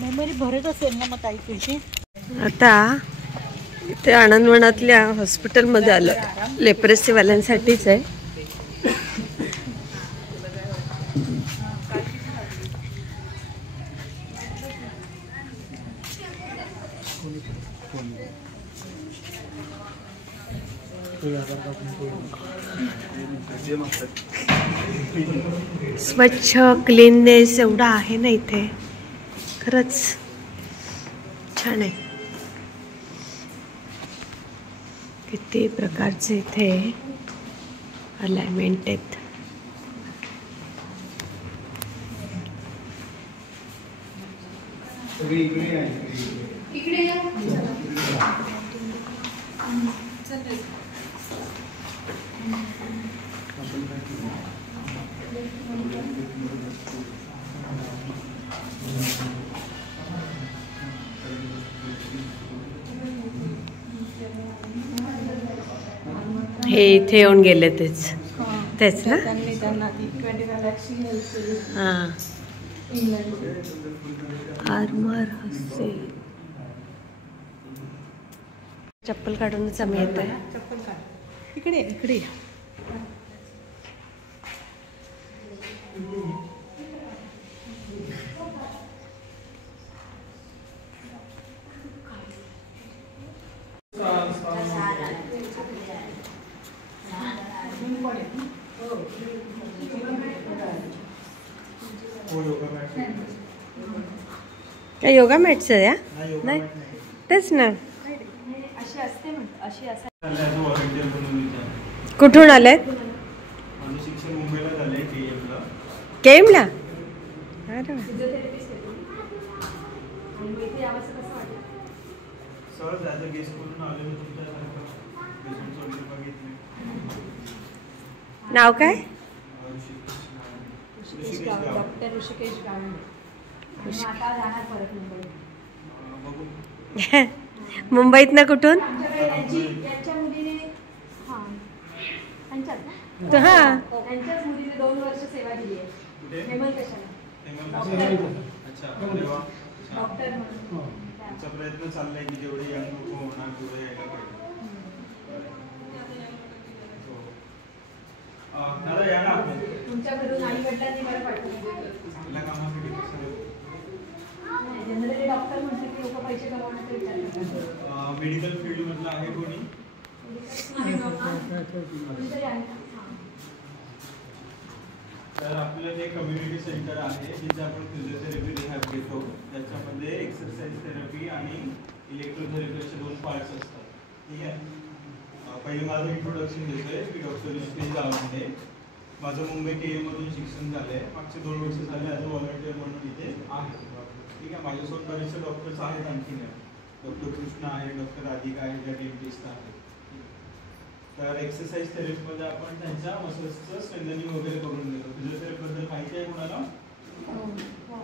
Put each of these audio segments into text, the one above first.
Memory भरत असेल ना मग ताई तुझी. आता इथे आनंदवनातल्या हॉस्पिटलमध्ये आलं. लेप्रेसीवाल्यांसाठीच आहे. स्वच्छ क्लीननेस एवढा आहे ना इथे, खरंच छान आहे. किती प्रकारचे इथे अलाइनमेंट आहेत. हे इथे येऊन गेले तेच ना. हां आर्मर हसे. चप्पल काढूनच आम्ही येतोय. चप्पल काढ. इकडे इकडे. काय योगा मॅट्स आहे या? नाही तेच ना. कुठून आले? केमला. अरे नाव काय? डॉक्टर ऋषिकेश गावंडे. मुंबईत ना कुठून? हा 2 वर्ष सेवा दिली आहे. डॉक्टर प्रयत्न चाललाय की जेवढे यंग लोक होणार तेवढे यायला पाहिजे. तुमच्या घरून आई वडिलांनी मला पाठवलं. जनरली डॉक्टर म्हणतात की लोक पैसे कमवण्याचा विचार करतात. मेडिकल फील्ड मधला आहे कोणी? तर आपलं जे कम्युनिटी सेंटर आहे जिथे आपण फिजिओथेरपी रिहॅब घेतो, त्याच्यामध्ये एक्सरसाइज थेरपी आणि इलेक्ट्रोथेरपी असे 2 पार्ट्स असतात. ठीक आहे. पहिले माझं इंट्रोडक्शन देतोय. मी डॉक्टर ऋषिकेश गावंडे. माझं मुंबई KM मधून शिक्षण झालंय. मागचे 2 वर्ष झाले ॲज अ व्हॉलंटियर म्हणून इथे आहे. ठीक आहे. माझ्यासोबत बरेचसे डॉक्टर्स आहेत. आणखीन डॉक्टर कृष्णा आहे, डॉक्टर राधिका आहे, ज्या डेंटिस्ट आहेत. तर एक्सरसाइज थेरपीमध्ये आपण त्यांच्या मसल्सचं स्ट्रेंथनिंग वगैरे करून देतो. फिजिओथेरपीबद्दल माहिती आहे कोणाला?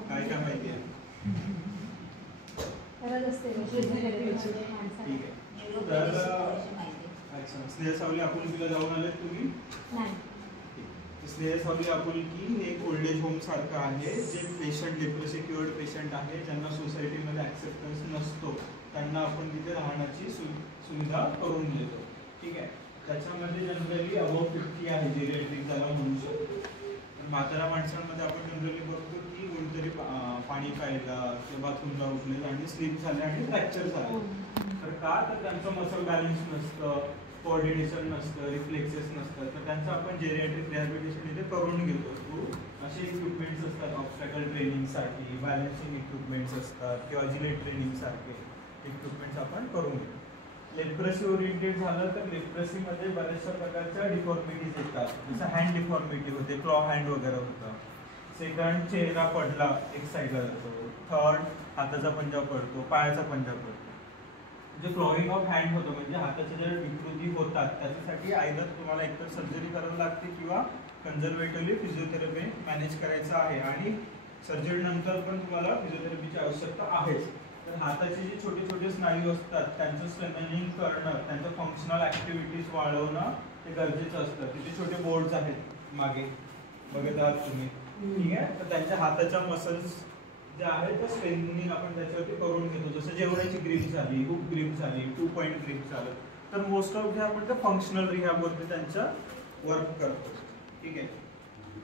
काय काय माहिती आहे? ठीक आहे. तर अच्छा, स्नेह सावली आपुलकीला जाऊन आले तुम्ही? स्नेह सावली आपुलकी हे एक ओल्ड एज होम सारखं आहे. जे पेशंट लेप्रोसी क्युअर्ड पेशंट आहे, ज्यांना सोसायटीमध्ये ॲक्सेप्टन्स नसतो, त्यांना आपण तिथे राहण्याची सुविधा करून देतो. ठीक आहे. त्याच्यामध्ये जनरली अबव 50 आहे, जेरिएट्रिक ज्याला म्हणू शकतो. म्हाताऱ्या माणसांमध्ये आपण जनरली बघतो की कोणतरी पाणी प्यायला किंवा बाथरूमला उठले आणि स्लिप झाले आणि फ्रॅक्चर झाले. तर का? तर त्यांचं मसल बॅलन्स नसतं, कोऑर्डिनेशन नसतं, रिफ्लेक्सेस नसतं. तर त्यांचं आपण जेरिएट्रिक रिहॅबिलिटेशन इथे करून घेतो. असे इक्विपमेंट्स असतात ऑब्स्टॅकल ट्रेनिंगसाठी, बॅलन्सिंग इक्विपमेंट्स असतात किंवा जिलेट ट्रेनिंगसारखे इक्विपमेंट्स आपण करून घेतो. लेप्रेसी ओरिएंटेड झालं तर लेप्रेसीमध्ये बऱ्याचशा प्रकारच्या डिफॉर्मिटीज येतात. जसं हँड डिफॉर्मिटी होते, क्लॉ हँड वगैरे होतं. सेकंड, चेहरा पडला एक साईडला जातो. थर्ड, हाताचा पंजा पडतो, पायाचा पंजा पडतो. जे क्लॉइंग ऑफ हँड होतं म्हणजे हाताच्या ज्या विकृती होतात त्याच्यासाठी आयदर तुम्हाला एकतर सर्जरी करावी लागते किंवा कन्झर्वेटिव्हली फिजिओथेरपी मॅनेज करायचं आहे. आणि सर्जरी नंतर पण तुम्हाला फिजिओथेरपीची आवश्यकता आहेच. तर हाताचे जे छोटे छोटे स्नायू असतात त्यांचं स्ट्रेंथनिंग करणं, त्यांचं फंक्शनल ॲक्टिव्हिटीज वाढवणं हे गरजेचं असतं. तिथे छोटे बोर्ड्स आहेत मागे बघत आहात तुम्ही. ठीक आहे. तर त्यांच्या हाताच्या मसल्स जे आहे त्या स्ट्रेंथनिंग आपण त्याच्यावरती करून घेतो. जसं जेवणाची ग्रीप झाली, हुक ग्रीप झाली, 2 पॉईंट ग्रीप झालं, तर मोस्ट ऑफ जे आपण त्या फंक्शनल रिहॅबवरती त्यांच्या वर्क करतो. ठीक आहे.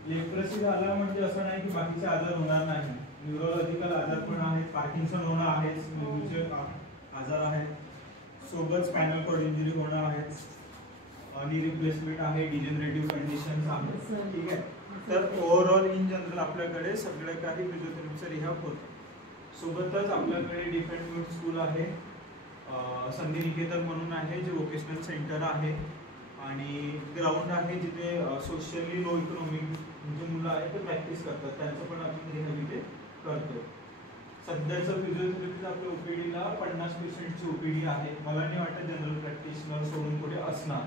लेप्रेसी झाला म्हणजे असं नाही की बाकीचे आजार होणार नाही. न्यूरोलॉजिकल आजार पण आहेत, पार्किन्सन होणं आहे, स्नायूचे आजार आहेत, सोबत स्पायनल कॉर्ड इंजुरी होणं आहे, आणि रिप्लेसमेंट आहे, डिजेनरेटिव्ह कंडिशन्स आहेत. ठीक आहे. तर ओव्हरऑल इन जनरल आपल्याकडे सगळं काही फिजिओथेरपीचं रिहॅब होतं. सोबतच आपल्याकडे डिफरंट स्कूल आहे, संधी निकेतन म्हणून आहे जे वोकेशनल सेंटर आहे, आणि ग्राउंड आहे जिथे सोशली लो इकॉनॉमिक जे मुलं आहेत ते प्रॅक्टिस करतात, त्यांचं पण आपण रिहॅब इथे करतो. सध्याचं फिजिओथेरपीचं आपल्या ओपीडीला 50% ओपीडी आहे. मला नाही वाटत जनरल प्रॅक्टिशनर सोडून कुठे असणार.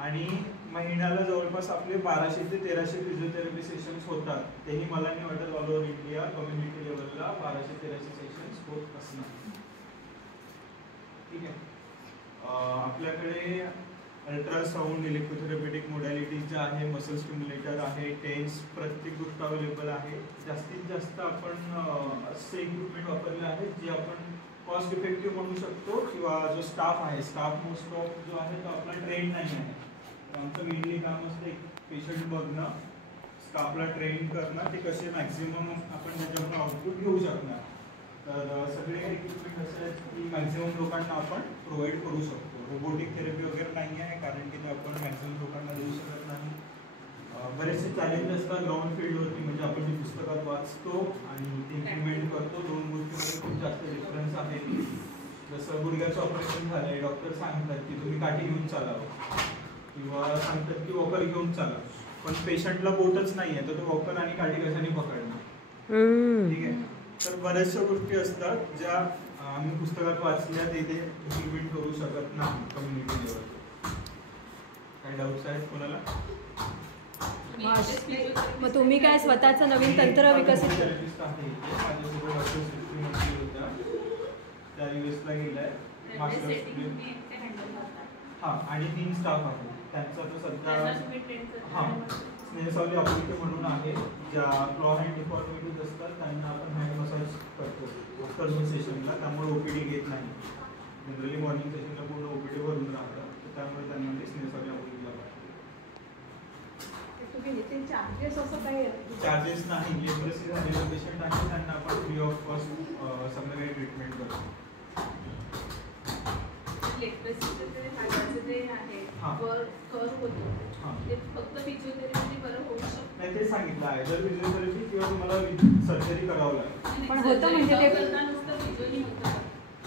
आणि महिन्याला जवळपास आपले 1200 ते 1300 फिजिओथेरपी सेशन्स होतात. तेही मला नाही वाटत ऑल ओव्हर इंडिया कम्युनिटी लेवलला 1200-1300 सेशन्स होत असणार. ठीक आहे. आपल्याकडे अल्ट्रासाऊंड, इलेक्ट्रोथेरपेटिक मोडॅलिटीज जे आहे, मसल स्टिम्युलेटर आहे, टेन्स, प्रत्येक गोष्ट अवेलेबल आहे. जास्तीत जास्त आपण असे इक्विपमेंट वापरले आहेत जे आपण कॉस्ट इफेक्टिव्ह म्हणू शकतो, किंवा जो स्टाफ आहे, स्टाफ मोस्ट ऑफ जो आहे तो आपला ट्रेन नाही आहे. आमचं मेनली काम असतं एक पेशंट बघणं, स्टाफला ट्रेन करणं, ते कसे मॅक्झिमम आपण त्याच्याकडून आउटपुट घेऊ शकणार. तर सगळे इक्विपमेंट असे आहेत की मॅक्झिमम लोकांना आपण प्रोव्हाइड करू शकतो. रोबोटिक थेरपी वगैरे नाही आहे, कारण की ते आपण मॅक्झिमम लोकांना देऊ शकत नाही. बरेचसे चॅलेंज असतात ग्राउंड फील्डवरती, म्हणजे आपण जे पुस्तकात वाचतो आणि ते इम्प्लिमेंट करतो, दोन गोष्टींमध्ये खूप जास्त डिफरन्स आहे. जसं गुडघ्याचं ऑपरेशन झालं आहे, डॉक्टर सांगतात की तुम्ही काठी घेऊन चालावं, किंवा सांगतात की वॉकर घेऊन चाला, पण पेशंटला बोटच नाही आहे, तर तो वॉकर आणि काठी कशाने पकडणार. ठीक आहे. तर बऱ्याचशा गोष्टी असतात ज्या आम्ही पुस्तकात वाचल्या, ते इम्प्लिमेंट करू शकत नाही कम्युनिटी लेवल. काही डाऊट्स आहेत कोणाला? मग तुम्ही काय स्वतःचं नवीन तंत्र विकसित त्या युएसला गेलाय, हां, आणि 3 स्टाफ आहेत. त्यांचा तो सध्या हां स्नेहसावली ऑपरेटर म्हणून आहे, ज्या क्लॉ हँड डिफॉर्मिटीज असतात त्यांना आपण हँड मसाज करतो आफ्टरनून सेशनला, त्यामुळे ओपीडी घेत नाही. जनरली मॉर्निंग सेशनला पूर्ण ओपीडी भरून राहतात, तर त्यामुळे त्यांना ते स्नेहसावली ऑपरेटला पाहिजे. चार्जेस असं काही चार्जेस नाही. लेप्रेसी झालेले पेशंट आहे त्यांना आपण फ्री ऑफ कॉस्ट सगळं काही ट्रीटमेंट करतो. लेप्रेसीचे जे आहे ते फक्त फिजिओथेरपी बरं होऊ शकतं. नाही, ते सांगितलं आहे, जर फिजिओथेरपी किंवा तुम्हाला सर्जरी करावं लागेल. पण होतं म्हणजे ते नुसतं फिजिओनी होतं,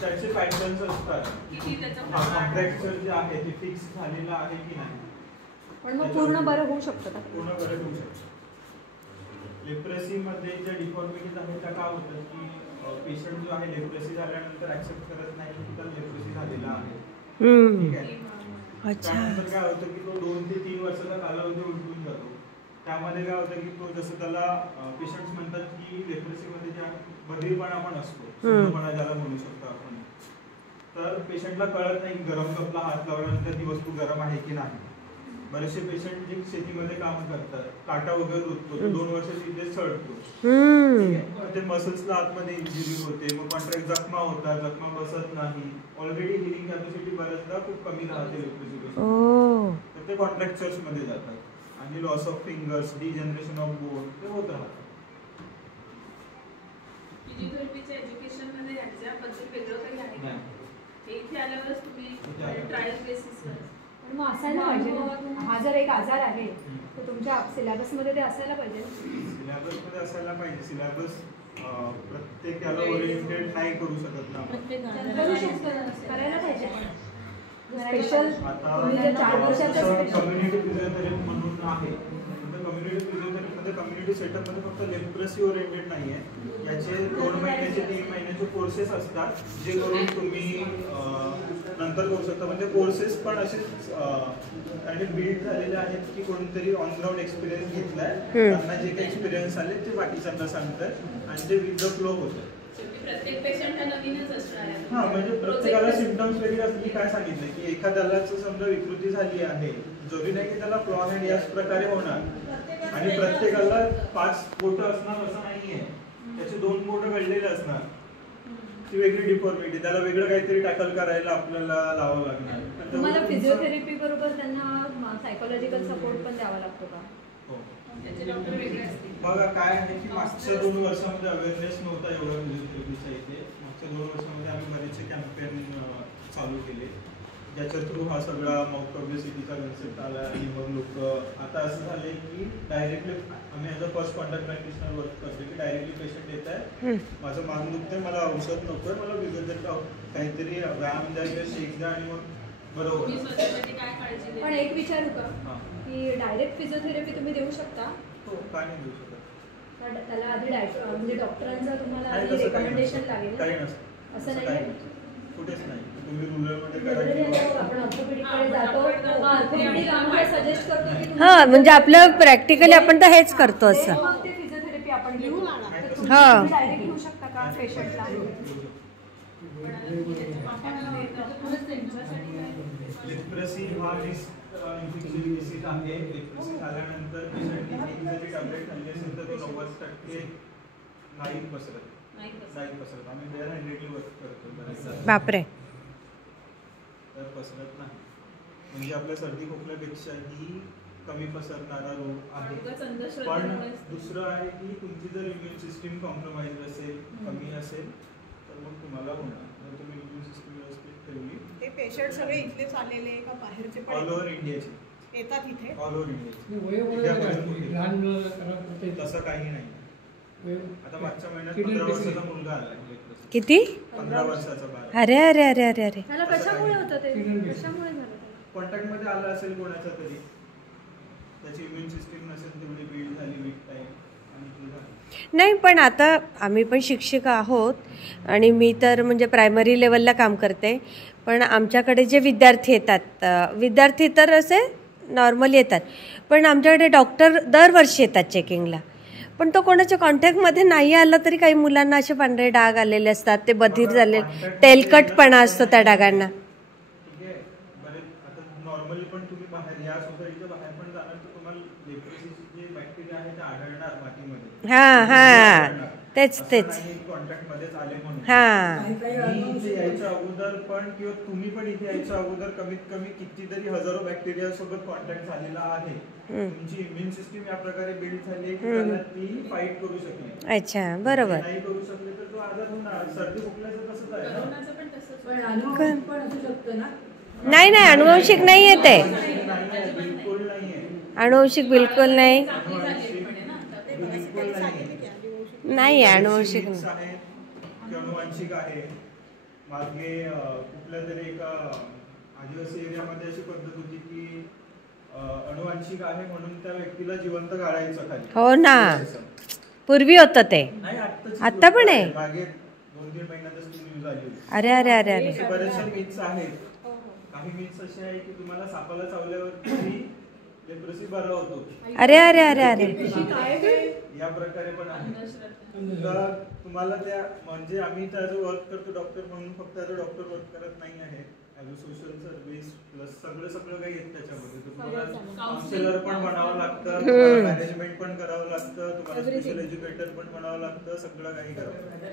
त्याचे पॅटर्न्स असतात. किती त्याचं कॉन्ट्रॅक्चर जे आहे ते फिक्स झालेलं आहे की नाही, पण मग पूर्ण बरं होऊ शकतं का? पूर्ण बरं होऊ शकतं. लेप्रेसीमध्ये ज्या डिफॉर्मिटीज आहेत त्या काय होतात की पेशंट जो आहे लेप्रेसी झाल्यानंतर ऍक्सेप्ट करत नाही की त्याला लेप्रेसी झालेला आहे. ठीक आहे. त्यानंतर काय होतं की तो 2 ते 3 वर्षाचा कालावधी उलटून जातो. त्यामध्ये काय होतं की तो जसं त्याला पेशंट्स म्हणतात की लेप्रेसीमध्ये ज्या बधीरपणा पण असतो, सुंदरपणा ज्याला म्हणू शकतो आपण, तर पेशंटला कळत नाही की गरम कपला हात लावल्यानंतर ती वस्तू गरम आहे की नाही. बरेचसे पेशंट जे शेतीमध्ये काम करतात, काटा वगैरे रुततो, 2 वर्ष तिथे सडतो, ते मसल्सला आतमध्ये इंजुरी होते, मग कॉन्ट्रॅक्ट जखमा होतात, जखमा बसत नाही, ऑलरेडी हिलिंग कॅपॅसिटी बऱ्याचदा खूप कमी राहते लेप्रेसी, तर ते कॉन्ट्रॅक्चर्स मध्ये जातात आणि loss of fingers, degeneration of bone ते होत राहतात. फिजिओथेरपीच्या एज्युकेशन मध्ये याच्याबद्दल वेगळं काही आहे का? इथे आल्यावरच तुम्ही ट्रायल बेसिसवर. पण मग असायला पाहिजे ना, हा जर एक आजार आहे तर तुमच्या सिलेबसमध्ये ते असायला पाहिजे. सिलेबसमध्ये असायला पाहिजे. सिलेबस प्रत्येक याला ओरिएंटेड नाही करू शकत ना, करायला पाहिजे. स्पेशल आता 4 वर्षाचं कम्युनिटी फिजिओथेरपी म्हणून आहे, कम्युनिटी फिजिओथेरपीमध्ये कम्युनिटी सेटअपमध्ये फक्त लेप्रेसी ओरिएंटेड नाही आहे. याचे 2 महिन्याचे 3 महिन्याचे कोर्सेस असतात, जे करून तुम्ही नंतर करू शकता. म्हणजे कोर्सेस पण असेच आणि बिल्ड झालेले आहेत की कोणतरी ऑन ग्राउंड एक्सपिरियन्स घेतलाय, त्यांना जे काही एक्सपिरियन्स आले ते बाकीच्यांना सांगतात आणि ते विथ द फ्लो होतं. प्रत्येक पेशंट हा नवीनच असणार आहे. हां, म्हणजे प्रत्येकाला सिम्पटम्स वेगळे असले. काय सांगितलं की एखाद्याला समजा विकृती झाली आहे, जरी नाही की त्याला क्लॉ हँड याच प्रकारे होणार, आणि प्रत्येकाला 5 बोटं असणार असं नाहीये. त्याचे 2 बोटं घडलेले असणार, ती वेगळी डिफॉर्मिटी, त्याला वेगळं काहीतरी टॅकल करायला आपल्याला लावावं लागणार. तुम्हाला फिजिओथेरपी बरोबर त्यांना सायकोलॉजिकल सपोर्ट पण द्यावा लागतो का? हो. त्याचे डॉक्टर वेगळे असतील. बघा काय आहे की मागच्या 2 वर्षामध्ये अवेअरनेस नव्हता एवढा फिजिओथेरपीचा इथे. मागच्या 2 वर्षामध्ये आम्ही बरेचसे कॅम्पेन चालू केले, ज्याच्या थ्रू हा सगळा माउथ पब्लिसिटीचा कन्सेप्ट आला. आणि मग लोक आता असं झालंय की डायरेक्टली आम्ही as a first contact practitioner work करतो की डायरेक्टली पेशंट येत आहे, माझं मान दुखतंय, मला औषध नकोय, मला फिजिओथेरपी काहीतरी व्यायाम द्या किंवा शेक द्या आणि मग बरोबर. मी स्वतःसाठी काय काळजी घेते? पण एक विचारू का की डायरेक्ट फिजिओथेरपी तुम्ही देऊ शकता? हो, का नाही देऊ शकत? पण त्याला आधी म्हणजे डॉक्टरांचं तुम्हाला नाही, आधी तसं काही रेकमेंडेशन नसतं. लागेल काही ना? नसतं, असं असं नाही काही आहे? नसतं. कुठेच नाही. तुम्ही रुरलमध्ये जनरली करा. आपण ऑर्थोपेडिककडे जातो, ऑर्थोपेडिक आम्हाला सजेस्ट करतो की तुम्ही हा म्हणजे आपलं प्रॅक्टिकली आपण तर हेच करतो असं. मग ते फिजिओथेरपी आपण घेऊ. तर तुम्ही हा. डायरेक्ट घेऊ शकता का पेशंटला? लेप्रेसी हा रिस्क इन्फेक्शन डिसीज आहे. लेप्रेसी झाल्यानंतर पेशंटने एक जरी टॅबलेट खाल्ली असेल तर तो 90% नाही पसरत. आम्ही बेअर हँडेडली वर्क करतो बरेचदा. बापरे. तर पसरत नाही, म्हणजे आपल्या सर्दी खोकल्यापेक्षाही कमी पसरणारा रोग आहे. पण दुसरं आहे की तुमची जर इम्युन सिस्टीम कॉम्प्रोमाइज असेल, कमी असेल, तर मग तुम्हाला होणार. जर तुम्ही इम्युन सिस्टीम व्यवस्थित ठेवली. ते पेशंट सगळे इथलेच आलेले का बाहेरचे पण ऑल ओव्हर इंडियाचे येतात इथे? ऑल ओव्हर इंडियाचे. लहान मुलाला खराब होते. तसं काही नाही. आता मागच्या महिन्यात किती 15 दिवस? वर्षाचा मुलगा आला. किती? 15 वर्षाचा बाळ. अरे अरे अरे अरे अरे. त्याला कशामुळे होतं ते? कशामुळे झालं ते? कॉन्टॅक्ट मध्ये आला असेल कोणाचा तरी, त्याची इम्युन सिस्टीम नसेल तेवढी बिल्ड झाली विक टाईम आणि ते झालं. नाही पण आता आम्ही पण शिक्षक आहोत आणि मी तर म्हणजे प्रायमरी लेवलला काम करते, पण आमच्याकडे जे विद्यार्थी येतात, विद्यार्थी तर असे नॉर्मल येतात, पण आमच्याकडे डॉक्टर दरवर्षी येतात चेकिंगला. पण तो कोणाच्या कॉन्टॅक्टमध्ये नाही आला तरी काही मुलांना असे पांढरे डाग आलेले असतात, ते बधीर झाले, तेलकटपणा असतो त्या डागांना. ठीक आहे. बरेच आता नॉर्मली पण तुम्ही बाहेर या सोसायटीच्या बाहेर पण जाणार तर तुम्हाला लेप्रेसीचे जे बॅक्टेरिया आहे ते आढळणार मातीमध्ये. हां तेच कॉन्टॅक्ट मध्येच आले म्हणून. हां मी इथे यायच्या अगोदर पण किंवा तुम्ही पण इथे यायच्या अगोदर कमीत कमी कितीतरी हजारो बॅक्टेरिया सोबत कॉन्टॅक्ट झालेला आहे. तुमची इम्युन सिस्टीम या प्रकारे बिल्ड झाली आहे की त्याला ती फाईट करू शकते. अच्छा बरोबर. नाही करू शकले तर तो आजार होणार. सर्दी खोकल्याचं तसंच आहे ना. कोरोनाचं पण तसंच पण अनुवंशिक पण असू शकतं ना? नाही नाही अनुवंशिक नाही आहे ते. नाहीये, बिलकुल नाहीये. अनुवंशिक बिलकुल नाही. बिलकुल नाहीये. नाही अनुवंशिक Genes आहेत की अनुवांशिक आहे. मागे कुठल्या तरी एका आदिवासी एरियामध्ये अशी पद्धत होती की अनुवांशिक आहे म्हणून त्या व्यक्तीला जिवंत गाळायचं खाली. हो ना, पूर्वी होतं ते. नाही, आत्ता पण आहे. मागे 2-3 महिन्यातच ती न्यूज आली होती. अरे अरे अरे अरे. असे बरेचसे मिथ्स आहेत. काही मिथ्स असे आहे की तुम्हाला सापाला चावल्यावरती लेप्रेसी बरा होतो. अरे अरे अरे अरे. या प्रकारे पण आहे. तर तुम्हाला त्या म्हणजे आम्ही त्याचं वर्क करतो डॉक्टर म्हणून, फक्त त्याचं डॉक्टर वर्क करत नाही आहे. As a social service plus सगळं काही येत त्याच्यामध्ये. तुम्हाला काउन्सिलर पण बनावं लागतं, तुम्हाला मॅनेजमेंट पण करावं लागतं, तुम्हाला स्पेशल एज्युकेटर पण बनावं लागतं, सगळं काही करावं लागतं.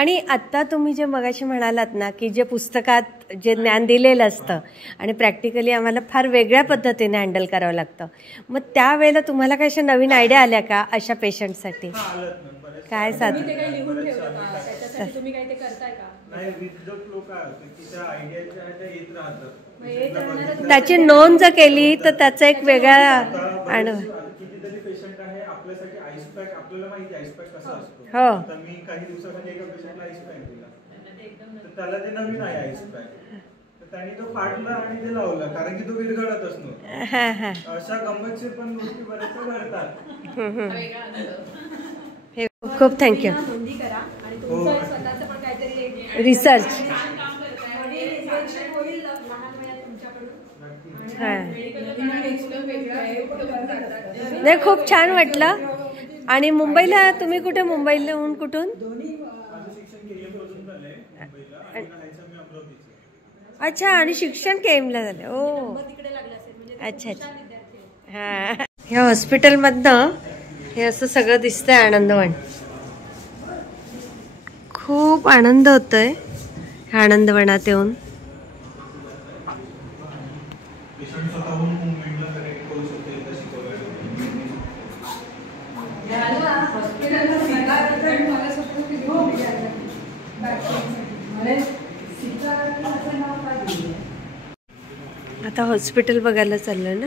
आणि आत्ता तुम्ही जे मगाशी म्हणालात ना की जे पुस्तकात जे ज्ञान दिलेलं असतं आणि प्रॅक्टिकली आम्हाला फार वेगळ्या पद्धतीने हँडल करावं लागतं, मग त्यावेळेला तुम्हाला काही अशा नवीन आयडिया आल्या का अशा पेशंटसाठी? काय तुम्ही ते काही लिहून ठेवलं का? त्याच्यासाठी तुम्ही काही ते करताय का? नाही, विथ द फ्लो काय होतं की त्या आयडियाच्या त्या येत येत राहणाऱ्या राहतात. त्याची नोंद जर केली तर त्याचा एक वेगळा कितीतरी पेशंट आहे आपल्यासाठी आईस पॅक, आपल्याला माहिती आईस पॅक कसा असतो. हो. तर मी काही दिवसांनी एका पेशंटला आईस पॅक दिला, तर त्याला ते नवीन आहे आईस पॅक, तर त्यांनी तो फाडला आणि ते लावला, कारण की तो विरघळतच नव्हता. अशा गंमतशीर पण गोष्टी बऱ्याचशा घडतात. हे खूप थँक्यू. नोंदी करा आणि तुमचं स्वतःचं पण काहीतरी रिसर्च. नवीन इन्व्हेन्शन होईल लहान वयात तुमच्याकडून. हां वेगळं नाही खूप छान वाटलं. आणि मुंबईला तुम्ही कुठे? मुंबईला कुठून? माझं शिक्षण केएमपासून झालंय मुंबईला आणि राहायचं मी अमरावतीचं. अच्छा, आणि शिक्षण केएमला झालं. ओ तिकडे लागलं असेल म्हणजे अच्छा अच्छा. विद्यार्थी आहे. हां, ह्या हॉस्पिटलमधनं हे असं सगळं दिसतंय आनंदवन. खूप आनंद होतोय आनंदवनात येऊन. पेशंट स्वतःहून मुवमेंटला कनेक्ट करू शकतो एकदा शिकवलं. आता हॉस्पिटल बघायला चाललोय ना.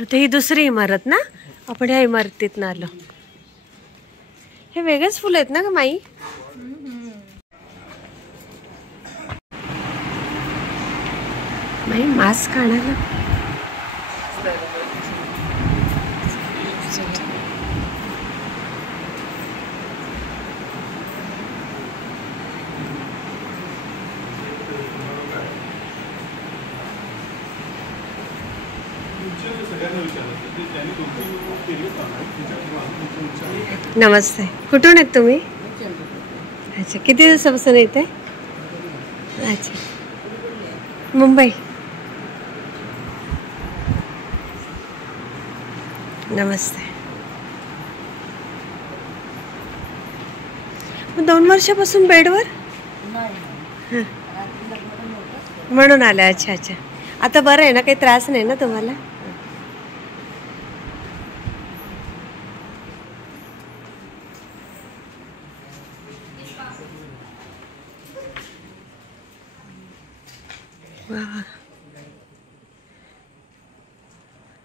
आता ही दुसरी इमारत ना, आपण ह्या इमारतीतनं आलो. हे वेगळेच फुलं आहेत ना ग माई. माई मास्क आणायला. नमस्ते. कुठून आहेत तुम्ही? अच्छा, किती दिवसापासून येते? अच्छा, मुंबई. नमस्ते. 2 वर्षापासून बेडवर म्हणून आलं. अच्छा अच्छा, आता बरं आहे ना, काही त्रास नाही ना तुम्हाला?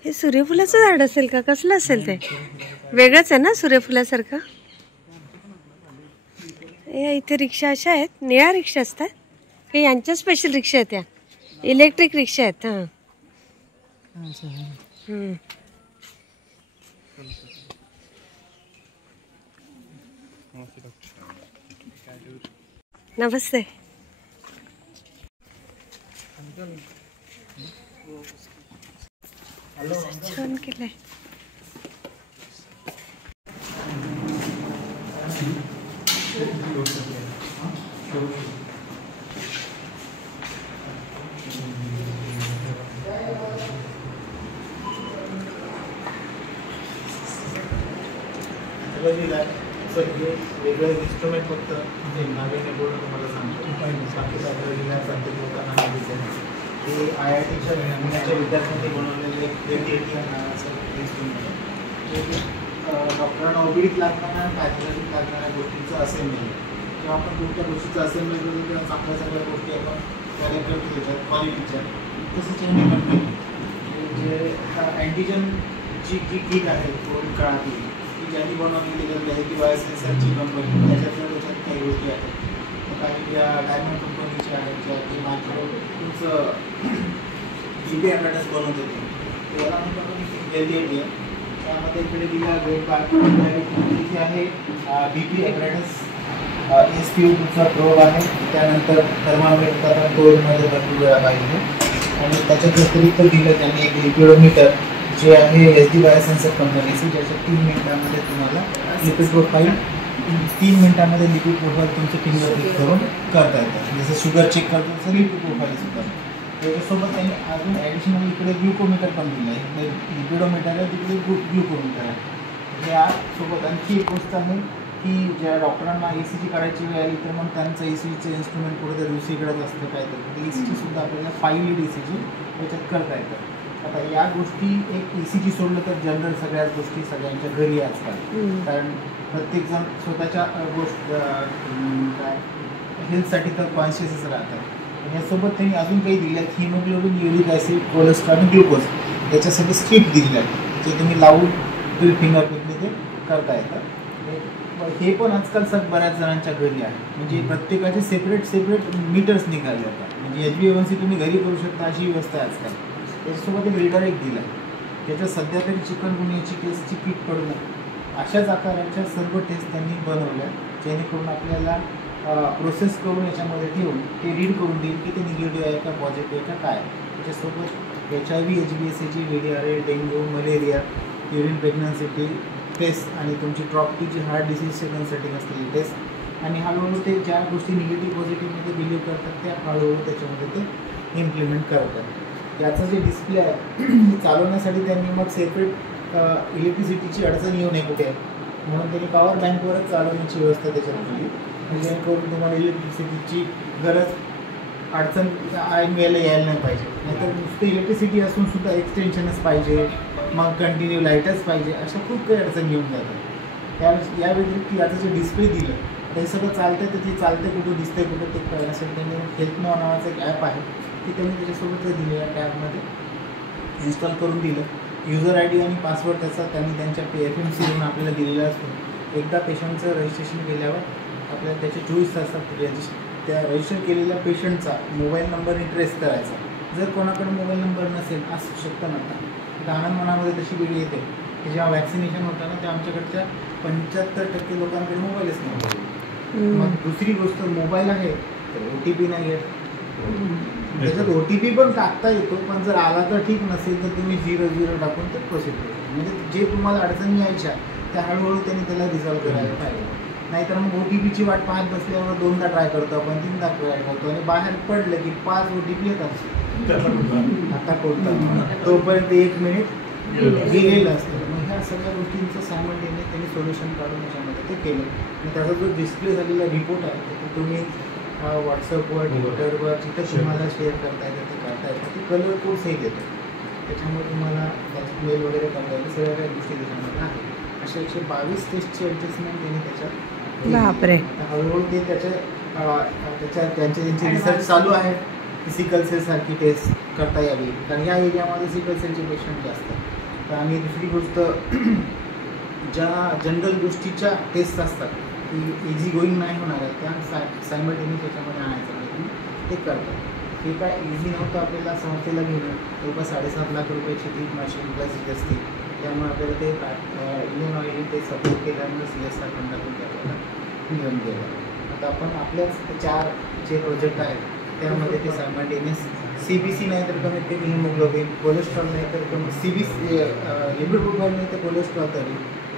हे सूर्यफुलाचं झाड असेल का? कसलं असेल ते? वेगळंच आहे ना सूर्यफुलासारखं. इथे रिक्षा अशा आहेत, निळ्या रिक्षा असतात काही, यांच्या स्पेशल रिक्षा आहेत, त्या इलेक्ट्रिक रिक्षा आहेत. हां, नमस्ते. छान केलंय. वेगळे इन्स्ट्रुमेंट फक्त नावेने बोलून तुम्हाला सांगतो. बाकी आपल्या प्रत्येक लोकांना हे IITच्या पुण्याच्या विद्यार्थ्यांनी बनवलेले एक ATM नावाचं इन्स्ट्रुमेंट आहे. डॉक्टरांना ओपीडीत लागताना पॅथॉलॉजीत लागणाऱ्या गोष्टींचं असेंबली, जेव्हा आपण कुठल्या गोष्टीचं असेंबली करतो तेव्हा चांगल्या सगळ्या गोष्टी आपण कॅरेक्टर देतात क्वालिटीच्या. तसंच हे निवडणे जे अँटीजनची जी किट आहे कोविड काळातली, ती ज्यांनी बनवली गेलेली आहे ती बायोसेन्सरची कंपनी, त्याच्यात काही गोष्टी आहेत. काही ज्या डायमंड कंपनीच्या आहेत, ज्या की मायक्रो तुमचं जीपी ॲपरेटस बनवत होते, त्याला म्हणतो आपण हेल्दी इंडिया. त्यामध्ये इकडे दिला वेट इथे आहे BP ॲपरेटस, SPU तुमचा प्रोब आहे, त्यानंतर थर्मामीटर आपण कोविडमध्ये भरपूर वेळा पाहिजे. आणि त्याच्या व्यतिरिक्त दिलं त्यांनी एक लिपिडोमीटर जे आहे SD बायोसेन्सर कंपनीचं, ज्याच्या 3 मिनिटांमध्ये तुम्हाला लिपिड प्रोफाईल 3 मिनिटांमध्ये लिपिड प्रोफाईल तुमचं फिंगर क्लिक करून करता येतात. जसं शुगर चेक करतो तसं लिपिड प्रोफाईल सुद्धा. त्याच्यासोबत त्यांनी अजून ॲडिशनल इकडे ग्लुकोमीटर पण दिलं आहे. इकडे लिपिडोमीटर आहे, तिकडे ग्लुकोमीटर आहे. यासोबत आणखी एक गोष्ट आहे की ज्या डॉक्टरांना ECG काढायची वेळ आली तर मग त्यांचं ECGचं इन्स्ट्रुमेंट कुठेतरी दुसरीकडेच असतं काहीतरी, ते ECG सुद्धा आपल्याला 5 लीड ECG याच्यात करता येतं. आता या गोष्टी एक ECG सोडलं तर जनरल सगळ्याच गोष्टी सगळ्यांच्या घरी आजकाल, कारण प्रत्येकजण स्वतःच्या गोष्ट काय हेल्थसाठी तर कॉन्शियसच राहतात. यासोबत त्यांनी अजून काही दिलं आहे, हिमोग्लोबिन, युरिक ॲसिड, कोलेस्ट्रॉल आणि ग्लुकोज याच्यासाठी स्ट्रिप दिलेलं आहे, जे तुम्ही लावून तुम्ही फिंगरप्रिंटने ते करता येतं. हे पण आजकाल बऱ्याच जणांच्या घरी आहे, म्हणजे प्रत्येकाचे सेपरेट मीटर्स निघाले जातात. म्हणजे HbA1c तुम्ही घरी करू शकता अशी व्यवस्था आहे आजकाल. त्याच्यासोबत एक रीडर एक दिला आहे, त्याच्यात सध्या तरी चिकनगुन्ह्याची केसची किट पडू नये अशाच आकाराच्या सर्व टेस्ट त्यांनी बनवल्या, जेणेकरून आपल्याला प्रोसेस करून याच्यामध्ये ठेवून ते रीड करून देईल की ते निगेटिव्ह आहे का पॉझिटिव्ह आहे का काय. त्याच्यासोबत HIV, HbA1c, VDRA, dengue, malaria, urine pregnancy test आणि तुमची ट्रॉपटी जी हार्ट डिसीजच्या कन्सल्टिंग असलेली टेस्ट, आणि हळूहळू ते ज्या गोष्टी निगेटिव्ह पॉझिटिव्हमध्ये बिलीव्ह करतात त्या हळूहळू त्याच्यामध्ये ते इम्प्लिमेंट करतात. याचं जे डिस्प्ले आहे चालवण्यासाठी त्यांनी मग सेपरेट इलेक्ट्रिसिटीची अडचण येऊ नये कुठे, म्हणून त्यांनी पॉवर बँकवरच चालवण्याची व्यवस्था त्याच्यात केली, जेणेकरून तुम्हाला इलेक्ट्रिसिटीची गरज अडचण ऐन वेळेला यायला नाही पाहिजे. नाहीतर नुसतं इलेक्ट्रिसिटी असून सुद्धा एक्सटेन्शनच पाहिजे, मग कंटिन्यू लाईटच पाहिजे, अशा खूप काही अडचण येऊन जातात. या व्यतिरिक्त याचं जे डिस्प्ले दिलं ते सगळं चालतंय, तर ते चालतंय कुठं दिसतंय कुठं ते कळण्यासाठी त्यांनी हेल्थ नो नावाचं एक ॲप आहे ते त्यांनी त्याच्यासोबतच दिलं, या टॅबमध्ये इन्स्टॉल करून दिलं. युजर आय डी आणि पासवर्ड त्यांनी त्यांच्या PFMCवरून आपल्याला दिलेला असतो. एकदा पेशंटचं रजिस्ट्रेशन केल्यावर आपल्याला त्याचे 24 तासात त्या रजिस्टर केलेल्या पेशंटचा मोबाईल नंबर ट्रेस करायचा. जर कोणाकडे मोबाईल नंबर नसेल असू शकतं नव्हता, तर आनंद मनामध्ये तशी वेळ येते की जेव्हा वॅक्सिनेशन होतं ना तेव्हा आमच्याकडच्या 75% लोकांकडे मोबाईलच नव्हता. मग दुसरी गोष्ट, मोबाईल आहे तर OTP नाही येत, त्याच्यात OTP पण टाकता येतो, पण जर आला तर ठीक, नसेल तर तुम्ही 00 टाकून ते प्रोसेस करतो. म्हणजे जे तुम्हाला अडचणी यायच्या त्या हळूहळू त्यांनी त्याला रिझॉल्व्ह करायला पाहिजे. नाहीतर मग OTPची वाट पाहत बसल्यावर 2दा ट्राय करतो आपण, 3दा ट्राय करतो आणि बाहेर पडलं की 5 OTP येतात, आता कोणता तोपर्यंत 1 मिनिट गेलेलं असतं. मग ह्या सगळ्या गोष्टींचं सायमल्टेनियसली त्यांनी सोल्युशन काढून याच्यामध्ये ते केलं. आणि त्याचा जो डिस्प्ले झालेला रिपोर्ट आहे तो तुम्ही व्हॉट्सअपवर, ट्विटरवर जिथं तुम्हाला शेअर करता येतं ते करता येतं, ते कलर कोड सहित येतं. त्याच्यामुळे तुम्हाला त्याच्यात मेल वगैरे करता येईल, सगळ्या काही गोष्टी त्याच्यामध्ये आहेत. अशा 122 टेस्टची ॲडजस्टमेंट त्यांनी त्याच्यात. बापरे. हळूहळू ते त्यांचे रिसर्च चालू आहे की सिकल सेलसारखी टेस्ट करता यावी, कारण या एरियामध्ये सिकल सेलचे पेशंट जास्त आहेत. आणि दुसरी गोष्ट, ज्या जनरल गोष्टीच्या टेस्ट असतात की इझी गोईंग नाही होणार आहे त्या सायमल्टेनियस त्याच्यामध्ये आणायचं नाही, ते करतात. हे काय इझी नव्हतं आपल्याला संस्थेला घेणं, जवळपास 7.5 लाख रुपयाची ती मशीन प्लस असते, त्यामुळे आपल्याला ते इंडियन ऑइलने ते सपोर्ट केल्यामुळे CSR फंडातून ते आपल्याला मिळून गेलं. आता आपण आपल्याच 4 जे प्रोजेक्ट आहेत त्यामध्ये ते सायमल्टेनियस CBC नाही तर कमीत कमी हिमोग्लोबिन, कोलेस्ट्रॉल नाही तर कमी CBC, लिपिड प्रोफाईल नाही तर कोलेस्ट्रॉल, तरी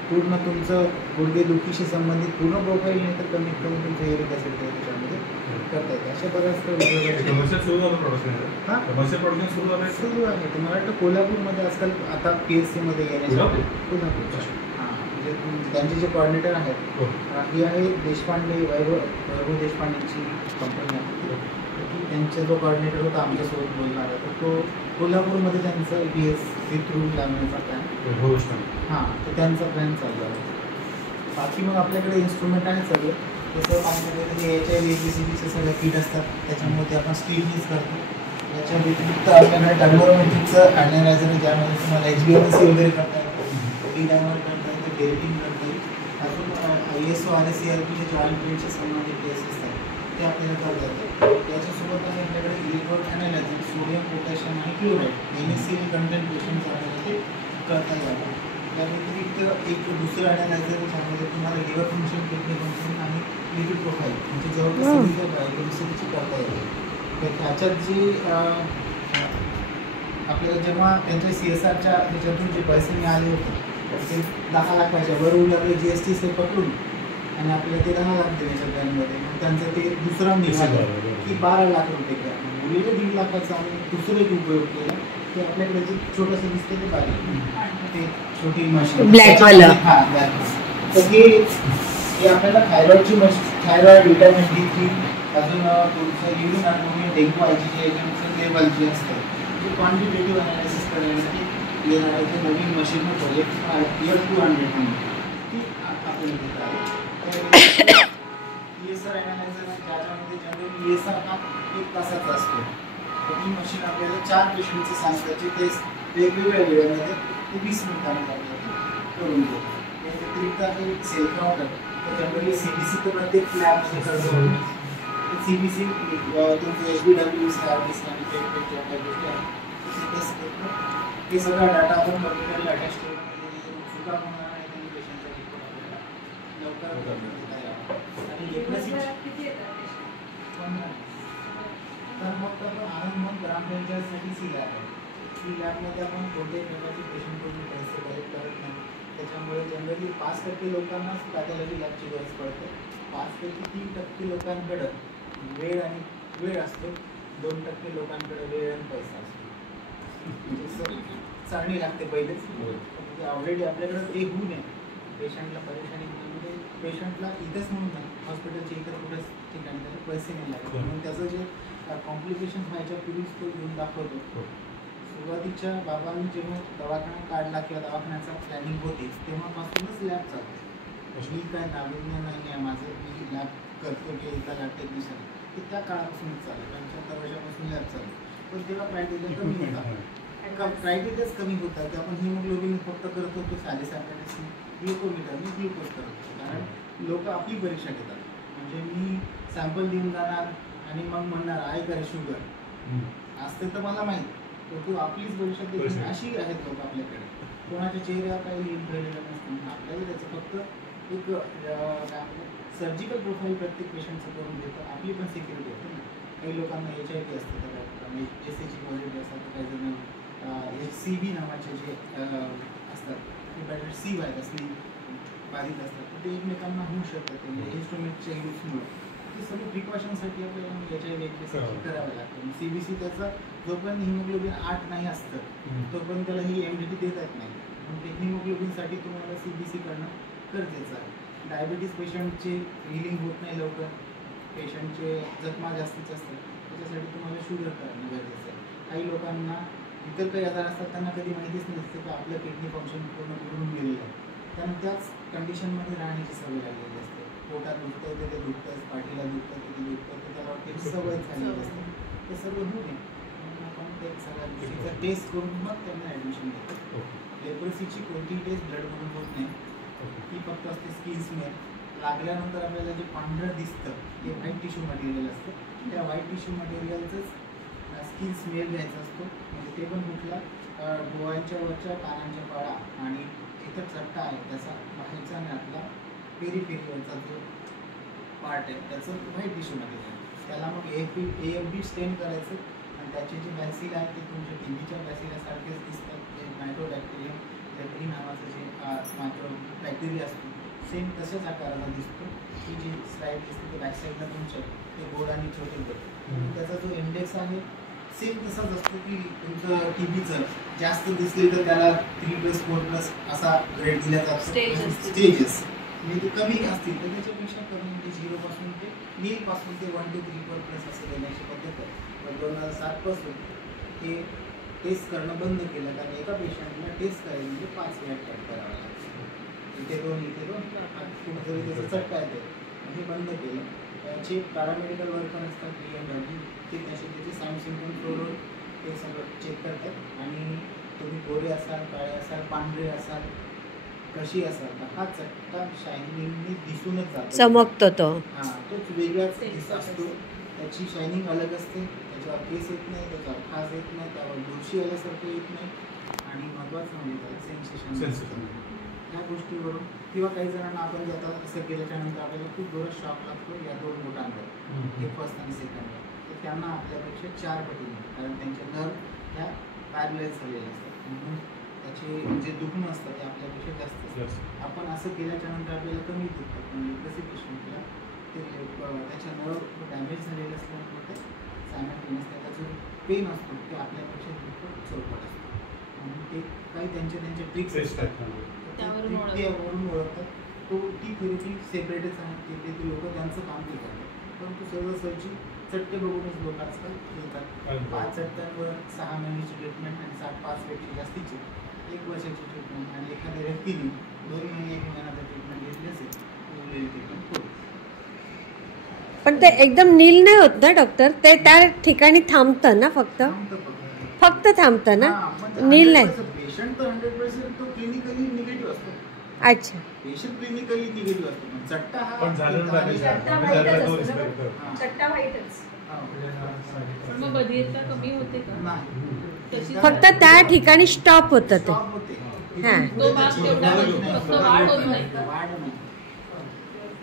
पूर्ण तुमचं गुडघेदुखीशी संबंधित पूर्ण प्रोफाईल नाही तर कमीत कमी तुमचं युरिक ॲसिड त्याच्यामध्ये करता येते. अशा बऱ्याच सुरू आहे. तुम्हाला वाटतं कोल्हापूरमध्ये आजकाल आता PSCमध्ये येण्यासाठी कोल्हापूरच्या म्हणजे त्यांचे जे कॉर्डिनेटर आहेत ही आहे देशपांडे, वैभव देशपांडेंची कंपनी आहे. त्यांचा जो कॉर्डिनेटर होता आमच्यासोबत बोलणार आहे तर तो कोल्हापूरमध्ये त्यांचं PSC थ्रू लागण्याचा प्लॅन, हां, तर त्यांचा प्लॅन चालू आहे. बाकी मग आपल्याकडे इन्स्ट्रुमेंट आहे सगळे, तसं आपल्याकडे HIV-ABCDचे सगळे किट असतात, त्याच्यामुळे ते आपण स्टील यूज करतो. याच्या व्यतिरिक्त आपल्याकडे टर्मोमेट्रिकचं ॲनालायझर आहे, ज्यामध्ये तुम्हाला HbA1c वगैरे करता येतं, D-डायमर करता येतं, डेरिटिंग करता येईल. अजून ISO RSCRP जे जॉईंट पेनशी संबंधित टेस्ट असतात ते आपल्याला करता येतं. त्याच्यासोबत आहे आपल्याकडे इलेक्ट्रोड ॲनालायझर, सोडियम, पोटॅशियम आणि क्लोराईड, NaCl कंटेंट पेशंट आपल्याला ते करता यावं. त्या व्यतिरिक्त एक दुसरं ॲनालायझर ज्यामध्ये तुम्हाला लिव्हर फंक्शन, किडनी फंक्शन आणि लिपिड प्रोफाईल म्हणजे जवळपास सगळी बायोकेमिस्ट्रीची करता येते. तर ह्याच्यात जे आपल्याला जेव्हा त्यांच्या CSRच्या ह्याच्यातून जे पैसे मिळाले होते ते 10 लाखाच्या वर उरले, GST से पकडून आणि आपल्याला ते 10 लाख देण्याच्या प्लॅनमध्ये त्यांचं ते दुसरं निघालं की 12 लाख रुपये घ्या. उरलेलं 1.5 लाखाचा आम्ही दुसरं एक उपयोग केला की आपल्याकडे जे छोटंसं दिसतं ते बारीक ते छोटी मशीन ब्लॅकवालं, हां ब्लॅक, तर हे आपल्याला थायरॉइडची मशीन, थायरॉइड, व्हिटॅमिन D3, अजून तुमचं युरिन अल्बुमिन, डेंग्यू आयजीचे लेवल जे असतं जे क्वांटिटेटिव्ह अनालिसिस करण्यासाठी येणार आहे ते नवीन मशीन प्रोजेक्ट F200 म्हणून ती आपल्याला घेत आहे. ESR ॲनालायझर ज्याच्यामध्ये जनरली ESR हा 1 तासाचा असतो, तर ही मशीन आपल्याला 4 पेशंटचे सॅम्पलचे टेस्ट वेगवेगळ्या वेळेमध्ये ते 20 मिनिटांमध्ये आपल्याला करून देतो. या व्यतिरिक्त आहे सेल काउंटर, तर जनरली CBC तर प्रत्येक लॅबमध्ये करतो. CBC तुमचे HbW, CRP आणि पेट ज्या काही गोष्टी आहेत ते टेस्ट करतो. हे सगळा डाटा आपण कम्प्युटरला अटॅच करून चुका होणार आणि त्यांनी पेशंटचा रिपोर्ट आपल्याला लवकर देता यावा. आणि किती येतात तर मग आपण आनंद ग्रामपंचायतसाठी सी लॅब आहे. सी लॅबमध्ये आपण कोणत्याही प्रकारचे पेशंटकडून पैसे कलेक्ट करत नाही, त्याच्यामुळे जनरली 5% लोकांनाच पॅथॉलॉजी लॅबची गरज पडते. 5पैकी 3% लोकांकडं वेळ असतो, 2% लोकांकडे वेळ आणि पैसा असतो. म्हणजे चाळणी लागते पहिलेच, की ऑलरेडी आपल्याकडे ते होऊ नये, पेशंटला परेशानी म्हणजे पेशंटला इथंच म्हणून नाही, हॉस्पिटलच्या इतर कुठेच ठिकाणी त्याला पैसे नाही लागत, म्हणून त्याचं जे कॉम्प्लिकेशन व्हायच्या पूर्वीच तो येऊन दाखवतो. सुरुवातीच्या बाबांनी जेव्हा दवाखाना काढला किंवा दवाखान्याचा प्लॅनिंग होती तेव्हापासूनच लॅब चालू. मी काय नाविन्य नाही आहे माझं, मी लॅब करतो की एका लॅब टेक्निशियन, ते त्या काळापासूनच चालू, 75 वर्षापासून लॅब चालू. पण तेव्हा क्रायटेरिया कमी होता, क्रायटेरियाच कमी होता की आपण हिमोग्लोबिन फक्त करत होतो, साडेसात ग्लुकोमीटर मी ग्लुकोज करत होतो. कारण लोक आपली परीक्षा घेतात, म्हणजे मी सॅम्पल देऊन जाणार आणि मग म्हणणार आहे का शुगर असते तर मला माहीत, तर तू आपलीच परीक्षा देते. अशी आहेत लोक आपल्याकडे, कोणाच्या चेहऱ्यावर काही लिंक राहिलेलं नसतं. आपल्याला त्याचं फक्त एक सर्जिकल प्रोफाईल प्रत्येक पेशंटचं करून देतं, आपली पण सिक्युरिटी होते ना. काही लोकांना HIV असतं, तर SH पॉझिटिव्ह असतात, तर काही जण HCV नावाचे जे असतात हेपॅटायटिस C व्हायरसनी बाधित असतात, तर ते एकमेकांना होऊ शकतात म्हणजे इन्स्ट्रुमेंटच्या यूजमुळे. ते सगळं प्रिकॉशनसाठी आपल्याला HIV करावं लागतं. CBC त्याचा जोपर्यंत हिमोग्लोबिन 8 नाही असतं तोपर्यंत त्याला ही MDT देता येत नाही, म्हणून ते हिमोग्लोबिनसाठी तुम्हाला CBC करणं गरजेचं आहे. डायबिटीज पेशंटचे हिलिंग होत नाही लवकर, पेशंटचे जखमा जास्तीत असतात, त्याच्यासाठी तुम्हाला शुगर करणं गरजेचं आहे. काही लोकांना इतर काही आजार असतात त्यांना कधी माहितीच नसते की आपलं किडनी फंक्शन पूर्ण करून गेलेलं आहे, त्यांना त्याच कंडिशनमध्ये राहण्याची सवय लागलेली असते. पोटात दुखतं तर ते दुखतंच, पाठीला दुखतं तर ते दुखतं, तर त्याला वाटते सवय झालेली असते. ते सगळं होऊ नये म्हणून आपण ते सगळ्या गोष्टीचा टेस्ट करून मग त्यांना ॲडमिशन देतो. लेप्रोसीची कोणतीही टेस्ट ब्लडमधून होत नाही, ती फक्त असते स्किन स्मेल. लागल्यानंतर आपल्याला जे पांढरं दिसतं ते व्हाईट टिश्यू मटेरियल असतं, त्या व्हाईट टिश्यू मटेरियलचंच स्किन स्मेल घ्यायचा असतो. म्हणजे ते पण कुठला डोळ्यांच्या वरच्या कानांच्या पाळा आणि इथं चट्टा आहे त्याचा बाहेरचा आणि आतला पेरिफेरियलचा जो पार्ट आहे त्याचं व्हाईट टिश्यू मटेरियल, त्याला मग AFB स्टेन करायचं आणि त्याचे जे बॅसिल आहेत ते तुमच्या TBच्या बॅसिलासारखेच दिसतात. ते मायक्रोबॅक्टेरियम लेप्री नावाचं जे मायक्रो बॅक्टेरिया असतो सेम तशाच आकाराला दिसतो. ती जी स्लाईड दिसते ते बॅकसाईडला तुमच्या ते गोड आणि छोटे गोड, त्याचा जो इंडेक्स आहे सेम तसाच असतो की तुमचं TBचं जास्त दिसले तर त्याला 3+4+ असा ग्रेड दिला जातो. स्टेजेस म्हणजे ते कमी असतील तर त्याच्यापेक्षा कमी, म्हणजे 0 पासून ते नीलपासून ते 1 to 3, 4+ असं देण्याची पद्धत आहे. पण 2007 पासून हे टेस्ट करणं बंद केलं, कारण एका पेशंटला टेस्ट करायला म्हणजे 5 वेळा कट करावं लागतं. इथे 2 कुठेतरी त्याचं चटका येते, हे बंद केलं. त्याचे पॅरामेडिकल वर्कर असतात BMW, ते त्याचे साईन सिम्पटम सोडून ते सगळं चेक करतात आणि तुम्ही गोरे असाल, काळे असाल, पांढरे असाल, कशी असाल, तर हा चट्टा शायनिंगनी दिसूनच जातो, चमकतो तो. हां, तोच वेगळाच दिस असतो, त्याची शायनिंग अलग असते, त्याच्यावर केस येत नाही, त्याच्यावर खास येत नाही, त्यावर बुरशी आल्यासारखं येत नाही आणि महत्त्वाचं म्हणजे त्याला सेन्सेशन. ह्या गोष्टीवरून किंवा काही जणांना आपण जे आता असं केल्याच्यानंतर आपल्याला खूप जोरात शॉक लागतो या 2 बोटांवर, हे फर्स्ट आणि सेकंडवर, तर त्यांना आपल्यापेक्षा 4 पटीने, कारण त्यांचे नर्व ह्या पॅरलाइज झालेले असतात, म्हणून त्याचे जे दुखणं असतं ते आपल्यापेक्षा जास्त असतं. आपण असं केल्याच्यानंतर आपल्याला कमी दुखतं, पण लेप्रोसी पेशंटला ते त्याच्या नर्व डॅमेज झालेलं असल्यामुळे ते सायमल्टेनियस त्याचा जो पेन असतो ते आपल्यापेक्षा दुखतं चौपट असतो. म्हणून ते काही त्यांचे ट्रिक्स असतात त्यावरून ओळखतात. ती थेरपी सेपरेटच आहे, ते लोक त्यांचं काम ते करतात, परंतु सहजासहजी चट्टे बघूनच लोक आजकाल येतात. 5 चट्ट्यांवर 6 महिन्याची ट्रीटमेंट आणि 5पेक्षा जास्तीची 1 वर्षाची ट्रीटमेंट, आणि एखाद्या व्यक्तीने 2 महिने 1 महिन्याचा ट्रीटमेंट घेतली असेल उरलेली ट्रीटमेंट होईल. पण ते एकदम नील नाही होत ना डॉक्टर, ते त्या ठिकाणी थांबतं ना, फक्त थांबतं ना, नील नाही. पेशंट तर 100% तो क्लिनिकली निगेटिव्ह असतो. अच्छा, पेशंट क्लिनिकली निगेटिव्ह असतो, पण चट्टा हा चट्टा व्हाईटच. पण मग बधिरता कमी होते का? नाही, फक्त त्या ठिकाणी स्टॉप होतं ते. स्टॉप होते. हां, तो भाग तेवढा फक्त वाढ होत नाही. वाढ नाही,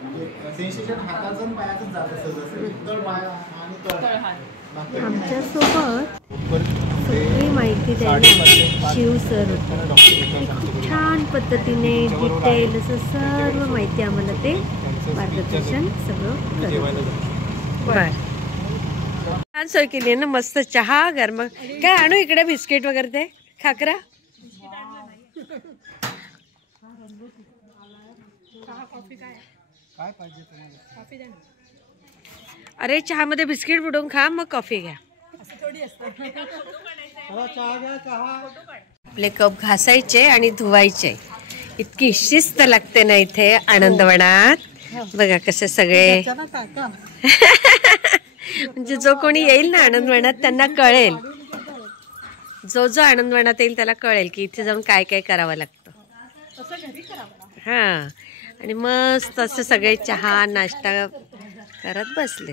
म्हणजे सेन्सेशन हाताचं आणि पायाचं जातं सगळं, तळ पाय आणि तळहात. आमच्यासोबत सगळी माहिती द्यायला शिव सर होते. खूप छान पद्धतीने डिटेल असं सर्व माहिती आम्हाला ते मार्गदर्शन सगळं करत. बरं, छान सोय केली आहे ना, मस्त चहा गरम. काय आणू इकडे बिस्किट वगैरे ते खाकरा. चहा कॉफी काय काय पाहिजे तुम्हाला? कॉफी द्या ना. अरे चहामध्ये बिस्किट बुडवून खा मग कॉफी घ्या. असं थोडी असतं. चहा घ्या चहा. आपले कप घासायचे आणि धुवायचे. इतकी शिस्त लागते ना इथे आनंदवनात. बघा कसे सगळे म्हणजे जो कोणी येईल ना आनंदवनात त्यांना कळेल, जो जो आनंदवनात येईल त्याला कळेल की इथे जाऊन काय काय करावं लागतं. तसं घरी करावं. हां आणि मस्त असे सगळे चहा नाश्ता करत बसले.